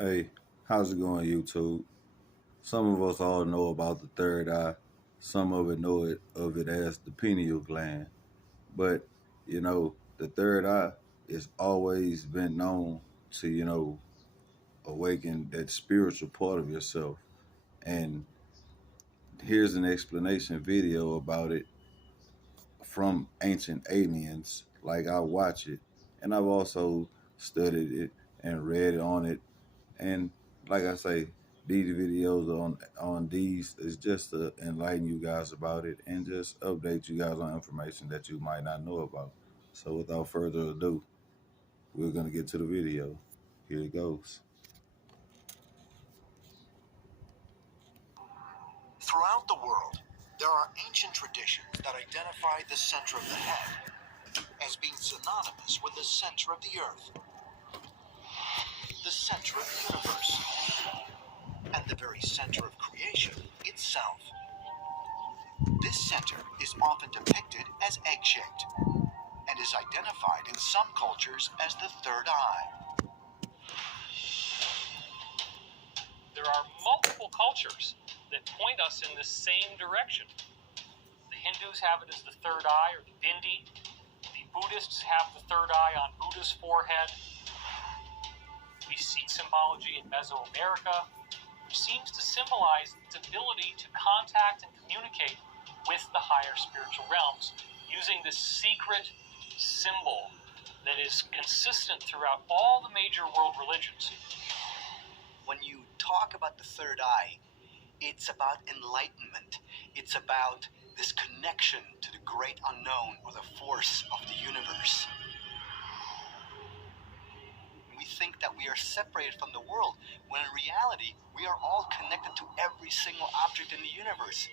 Hey, how's it going, YouTube? Some of us all know about the third eye. Some of it know it of it as the pineal gland. But the third eye is always been known to awaken that spiritual part of yourself. And here's an explanation video about it from ancient aliens. Like I watch it, and I've also studied it and read on it. And like I say, these videos on these is just to enlighten you guys about it and just update you guys on information that you might not know about. So without further ado, we're gonna get to the video. Here it goes. Throughout the world, there are ancient traditions that identify the center of the head as being synonymous with the center of the earth, the center of the universe, and the very center of creation itself. This center is often depicted as egg-shaped and is identified in some cultures as the third eye. There are multiple cultures that point us in the same direction. The Hindus have it as the third eye, or the bindi. The Buddhists have the third eye on Buddha's forehead. We see symbology in Mesoamerica, which seems to symbolize its ability to contact and communicate with the higher spiritual realms using this secret symbol that is consistent throughout all the major world religions. When you talk about the third eye, it's about enlightenment. It's about this connection to the great unknown or the force of the universe. We think that we are separated from the world, when in reality, we are all connected to every single object in the universe.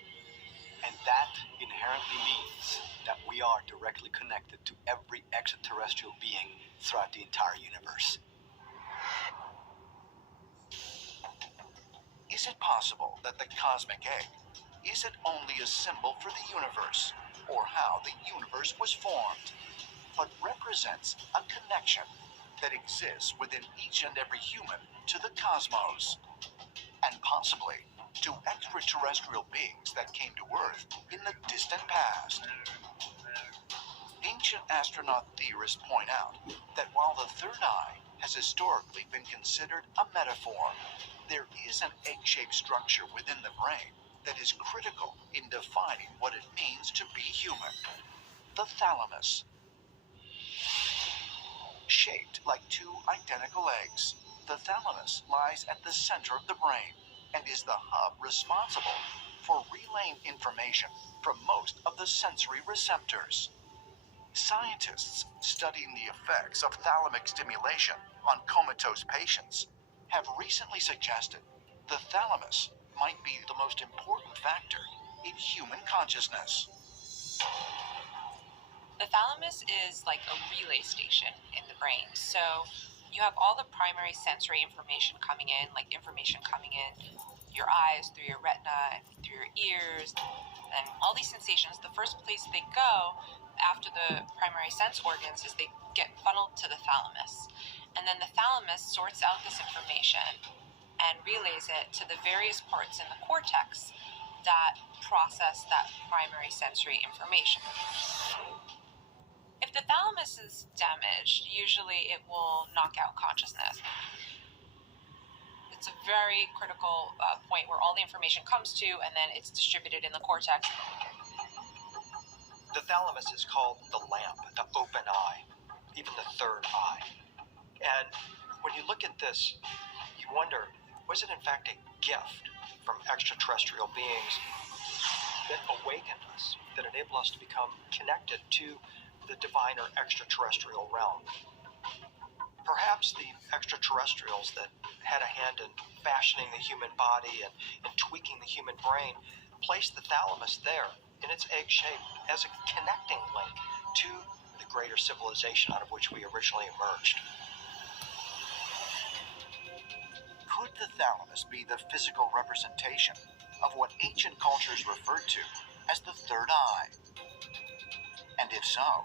And that inherently means that we are directly connected to every extraterrestrial being throughout the entire universe. Is it possible that the cosmic egg isn't only a symbol for the universe, or how the universe was formed, but represents a connection that exists within each and every human to the cosmos, and possibly to extraterrestrial beings that came to Earth in the distant past? Ancient astronaut theorists point out that while the third eye has historically been considered a metaphor, there is an egg-shaped structure within the brain that is critical in defining what it means to be human. The thalamus. Shaped like two identical eggs, the thalamus lies at the center of the brain and is the hub responsible for relaying information from most of the sensory receptors. Scientists studying the effects of thalamic stimulation on comatose patients have recently suggested the thalamus might be the most important factor in human consciousness. The thalamus is like a relay station in the brain. So you have all the primary sensory information coming in, like information coming in your eyes, through your retina, through your ears, and all these sensations. The first place they go after the primary sense organs is they get funneled to the thalamus. And then the thalamus sorts out this information and relays it to the various parts in the cortex that process that primary sensory information. If the thalamus is damaged, usually it will knock out consciousness. It's a very critical point where all the information comes to, and then it's distributed in the cortex. The thalamus is called the lamp, the open eye, even the third eye. And when you look at this, you wonder, was it in fact a gift from extraterrestrial beings that awakened us, that enabled us to become connected to the divine or extraterrestrial realm? Perhaps the extraterrestrials that had a hand in fashioning the human body and tweaking the human brain placed the thalamus there in its egg shape as a connecting link to the greater civilization out of which we originally emerged. Could the thalamus be the physical representation of what ancient cultures referred to as the third eye? And if so,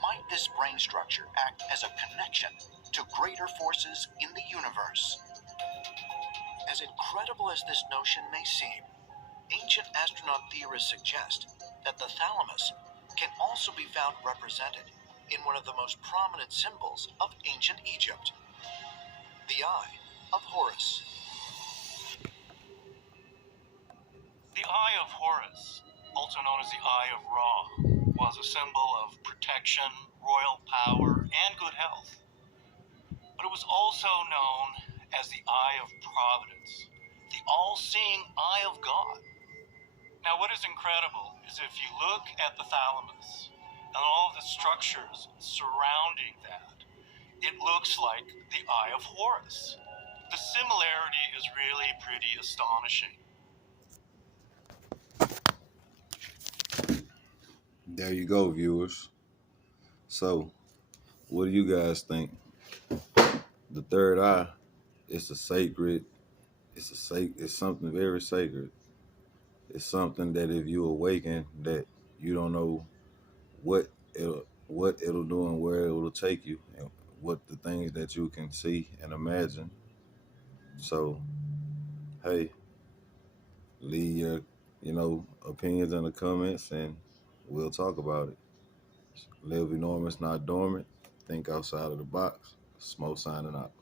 might this brain structure act as a connection to greater forces in the universe? As incredible as this notion may seem, ancient astronaut theorists suggest that the thalamus can also be found represented in one of the most prominent symbols of ancient Egypt, the Eye of Horus. The Eye of Horus, also known as the Eye of Ra, was a symbol of protection, royal power, and good health. But it was also known as the Eye of Providence, the all-seeing Eye of God. Now, what is incredible is if you look at the thalamus and all of the structures surrounding that, it looks like the Eye of Horus. The similarity is really pretty astonishing. There you go, viewers. So, what do you guys think? The third eye is it's something very sacred. It's something that if you awaken, that you don't know what it'll do and where it will take you, and what the things that you can see and imagine. So, hey, leave your opinions in the comments, and we'll talk about it. Live enormous, not dormant. Think outside of the box. Smoke signing out.